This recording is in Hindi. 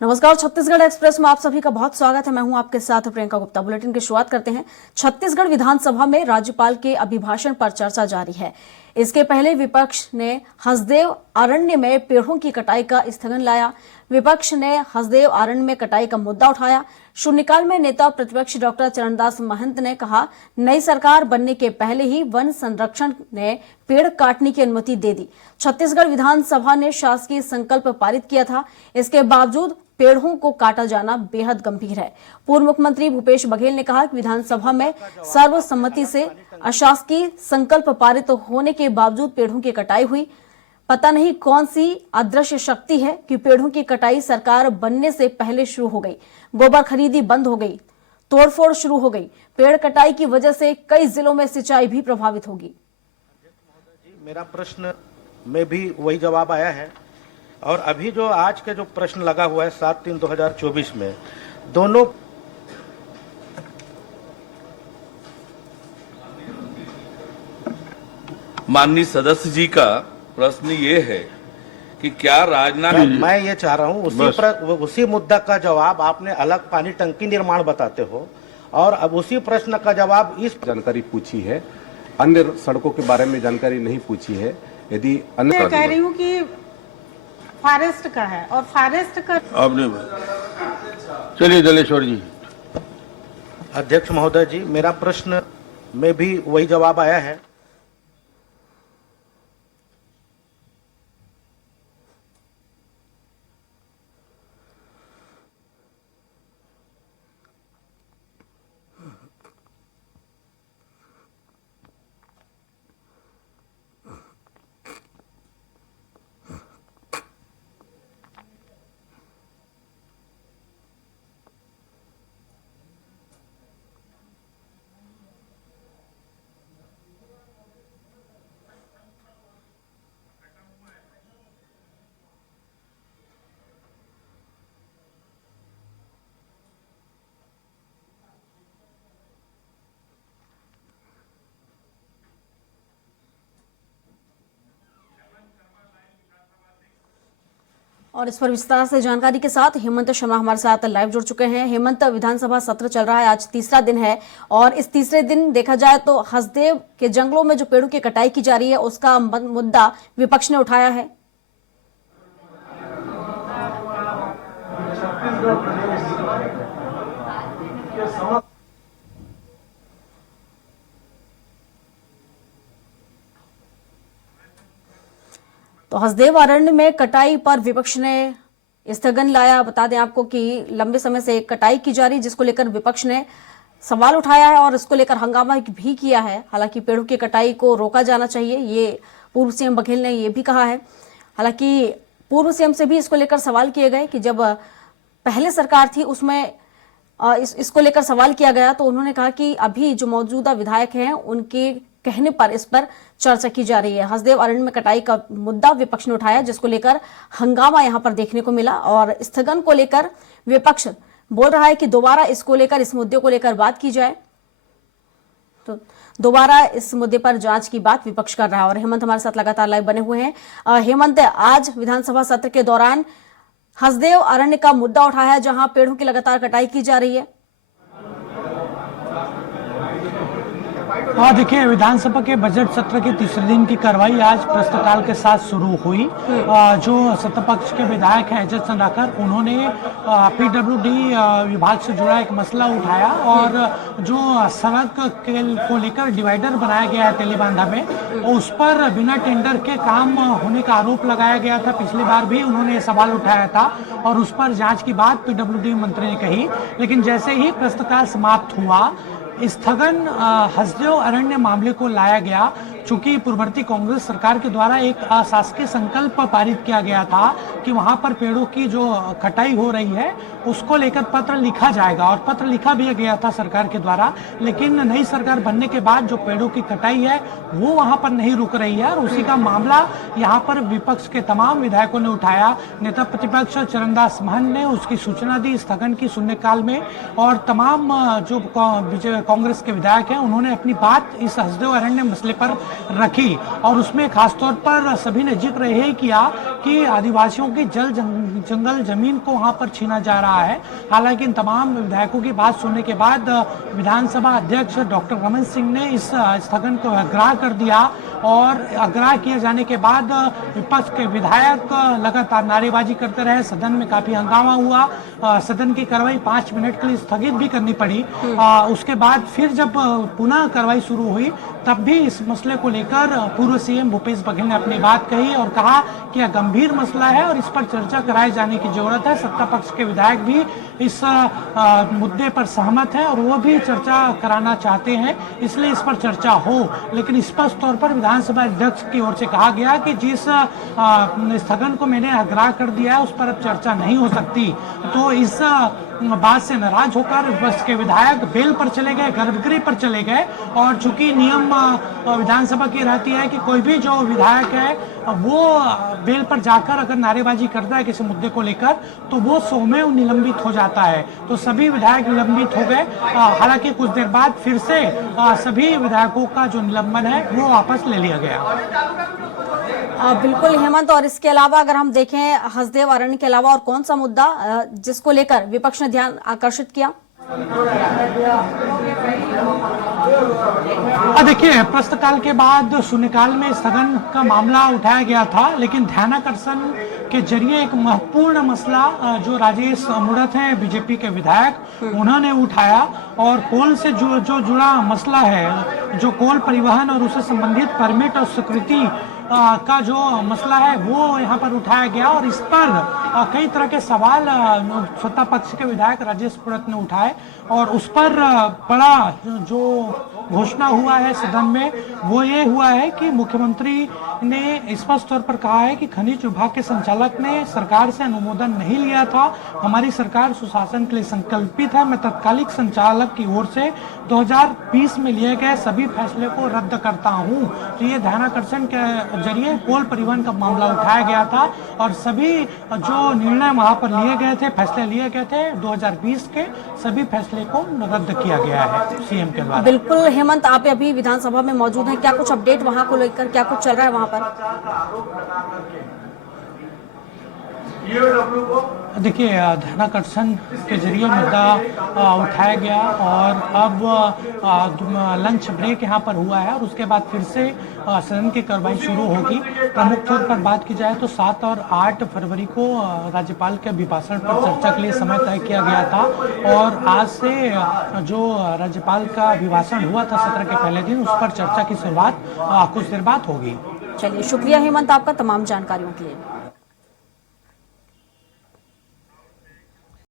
नमस्कार, छत्तीसगढ़ एक्सप्रेस में आप सभी का बहुत स्वागत है। मैं हूं आपके साथ प्रियंका गुप्ता। बुलेटिन की शुरुआत करते हैं। छत्तीसगढ़ विधानसभा में राज्यपाल के अभिभाषण पर चर्चा जारी है। इसके पहले विपक्ष ने हसदेव अरण्य में पेड़ों की कटाई का स्थगन लाया। विपक्ष ने हसदेव अरण्य में कटाई का मुद्दा उठाया। शून्यकाल में नेता प्रतिपक्ष डॉक्टर चरणदास महंत ने कहा, नई सरकार बनने के पहले ही वन संरक्षण ने पेड़ काटने की अनुमति दे दी। छत्तीसगढ़ विधानसभा ने शासकीय संकल्प पारित किया था। इसके बावजूद पेड़ों को काटा जाना बेहद गंभीर है। पूर्व मुख्यमंत्री भूपेश बघेल ने कहा कि विधानसभा में सर्वसम्मति से अशासकीय संकल्प पारित होने के बावजूद पेड़ों की कटाई हुई। पता नहीं कौन सी अदृश्य शक्ति है कि पेड़ों की कटाई सरकार बनने से पहले शुरू हो गई। गोबर खरीदी बंद हो गई, तोड़फोड़ शुरू हो गई। पेड़ कटाई की वजह से कई जिलों में सिंचाई भी प्रभावित होगी। मेरा प्रश्न में भी वही जवाब आया है और अभी जो आज के जो प्रश्न लगा हुआ है 7/3/2024 में दोनों माननीय सदस्य जी का प्रश्न ये है कि क्या राजनाथ मैं ये चाह रहा हूँ उसी मुद्दा का जवाब आपने अलग पानी टंकी निर्माण बताते हो और अब उसी प्रश्न का जवाब इस जानकारी पूछी है, अन्य सड़कों के बारे में जानकारी नहीं पूछी है। यदि अन्य कह रही हूँ कि फॉरेस्ट का है और फॉरेस्ट का आपने चलिए दलेश्वर जी। अध्यक्ष महोदय जी, मेरा प्रश्न में भी वही जवाब आया है। और इस पर विस्तार से जानकारी के साथ हेमंत शर्मा हमारे साथ लाइव जुड़ चुके हैं। हेमंत, विधानसभा सत्र चल रहा है, आज तीसरा दिन है और इस तीसरे दिन देखा जाए तो हसदेव के जंगलों में जो पेड़ों की कटाई की जा रही है उसका मुद्दा विपक्ष ने उठाया है। तो हसदेव अरण्य में कटाई पर विपक्ष ने स्थगन लाया। बता दें आपको कि लंबे समय से कटाई की जा रही, जिसको लेकर विपक्ष ने सवाल उठाया है और इसको लेकर हंगामा भी किया है। हालांकि पेड़ों की कटाई को रोका जाना चाहिए, ये पूर्व सीएम बघेल ने ये भी कहा है। हालांकि पूर्व सीएम से भी इसको लेकर सवाल किए गए कि जब पहले सरकार थी उसमें इसको लेकर सवाल किया गया तो उन्होंने कहा कि अभी जो मौजूदा विधायक हैं उनके कहने पर इस पर चर्चा की जा रही है। हसदेव अरण्य में कटाई का मुद्दा विपक्ष ने उठाया, जिसको लेकर हंगामा यहां पर देखने को मिला और स्थगन को लेकर विपक्ष बोल रहा है कि दोबारा इसको लेकर, इस मुद्दे को लेकर बात की जाए। तो दोबारा इस मुद्दे पर जांच की बात विपक्ष कर रहा है। और हेमंत हमारे साथ लगातार लाइव बने हुए हैं। हेमंत, आज विधानसभा सत्र के दौरान हसदेव अरण्य का मुद्दा उठाया है जहां पेड़ों की लगातार कटाई की जा रही है। और देखिए, विधानसभा के बजट सत्र के तीसरे दिन की कार्रवाई आज प्रश्नकाल के साथ शुरू हुई। जो सत्तापक्ष के विधायक हैं अजय चंद्राकर, उन्होंने पीडब्ल्यूडी विभाग से जुड़ा एक मसला उठाया और जो सड़क को लेकर डिवाइडर बनाया गया है तेलीबांधा में, उस पर बिना टेंडर के काम होने का आरोप लगाया गया था। पिछली बार भी उन्होंने ये सवाल उठाया था और उस पर जांच की बात पीडब्ल्यूडी मंत्री ने कही। लेकिन जैसे ही प्रश्नकाल समाप्त हुआ, स्थगन हसदेव अरण्य मामले को लाया गया। चूंकि पूर्ववर्ती कांग्रेस सरकार के द्वारा एक अशासकीय संकल्प पारित किया गया था कि वहां पर पेड़ों की जो कटाई हो रही है उसको लेकर पत्र लिखा जाएगा और पत्र लिखा भी गया था सरकार के द्वारा। लेकिन नई सरकार बनने के बाद जो पेड़ों की कटाई है वो वहां पर नहीं रुक रही है और उसी का मामला यहाँ पर विपक्ष के तमाम विधायकों ने उठाया। नेता प्रतिपक्ष चरणदास महंत ने उसकी सूचना दी स्थगन की शून्यकाल में और तमाम जो कांग्रेस के विधायक हैं उन्होंने अपनी बात इस हसदेव अरण्य मसले पर रखी और उसमें खासतौर पर सभी ने जिक्र यही किया कि आदिवासियों की जंगल जमीन को वहां पर छीना जा रहा है। हालांकि इन तमाम विधायकों की बात सुनने के बाद विधानसभा अध्यक्ष डॉक्टर रमन सिंह ने इस स्थगन को अग्राह्य कर दिया और अग्राह्य किए जाने के बाद विपक्ष के विधायक लगातार नारेबाजी करते रहे। सदन में काफी हंगामा हुआ। सदन की कार्रवाई 5 मिनट के लिए स्थगित भी करनी पड़ी। उसके बाद फिर जब पुनः कार्रवाई शुरू हुई तब भी इस मसले को लेकर पूर्व सीएम भूपेश बघेल ने अपनी बात कही और कहा कि यह गंभीर मसला है और इस पर चर्चा कराए जाने की जरूरत है। सत्ता पक्ष के विधायक भी इस मुद्दे पर सहमत हैं और वो भी चर्चा कराना चाहते हैं, इसलिए इस पर चर्चा हो। लेकिन स्पष्ट तौर पर विधानसभा अध्यक्ष की ओर से कहा गया कि जिस स्थगन को मैंने अग्राह्य कर दिया है उस पर अब चर्चा नहीं हो सकती। तो इस बात से नाराज होकर विपक्ष के विधायक बेल पर चले गए, गर्भगृह पर चले गए और चूंकि नियम विधानसभा की रहती है कि कोई भी जो विधायक है वो बेल पर जाकर अगर नारेबाजी करता है किसी मुद्दे को लेकर तो वो स्वयं निलंबित हो जाता है। तो सभी विधायक निलंबित हो गए। हालांकि कुछ देर बाद फिर से सभी विधायकों का जो निलंबन है वो वापस ले लिया गया। बिल्कुल हेमंत, और इसके अलावा अगर हम देखें हसदेव अरण्य के अलावा और कौन सा मुद्दा जिसको लेकर विपक्ष ने ध्यान आकर्षित किया? देखिए, प्रश्नकाल के बाद शून्यकाल में स्थगन का मामला उठाया गया था, लेकिन ध्यानाकर्षण के जरिए एक महत्वपूर्ण मसला जो राजेश मुड़त हैं बीजेपी के विधायक, उन्होंने उठाया और कोल से जो जुड़ा मसला है, जो कोल परिवहन और उससे संबंधित परमिट और स्वीकृति का जो मसला है वो यहाँ पर उठाया गया और इस पर कई तरह के सवाल सत्ता पक्ष के विधायक राजेश मुड़त ने उठाए और उस पर बड़ा जो घोषणा हुआ है सदन में वो ये हुआ है कि मुख्यमंत्री ने स्पष्ट तौर पर कहा है कि खनिज विभाग के संचालक ने सरकार से अनुमोदन नहीं लिया था। हमारी सरकार सुशासन के लिए संकल्पित है। मैं तत्कालिक संचालक की ओर से 2020 में लिए गए सभी फैसले को रद्द करता हूं। तो ये ध्यानाकर्षण के जरिए कोल परिवहन का मामला उठाया गया था और सभी जो निर्णय वहां पर लिए गए थे, फैसले लिए गए थे 2020 के, सभी फैसले को रद्द किया गया है सीएम के द्वारा। बिल्कुल हेमंत, आप अभी विधानसभा में मौजूद हैं, क्या कुछ अपडेट वहां को लेकर, क्या कुछ चल रहा है वहां पर? देखिए, ध्यानाकर्षण के जरिए मुद्दा उठाया गया और अब लंच ब्रेक यहाँ पर हुआ है और उसके बाद फिर से सदन की कार्रवाई शुरू होगी। प्रमुख तौर पर बात की जाए तो 7 और 8 फरवरी को राज्यपाल के अभिभाषण पर चर्चा के लिए समय तय किया गया था और आज से जो राज्यपाल का अभिभाषण हुआ था सत्र के पहले दिन, उस पर चर्चा की शुरुआत कुछ देर बाद होगी। चलिए, शुक्रिया हेमंत आपका तमाम जानकारियों के लिए।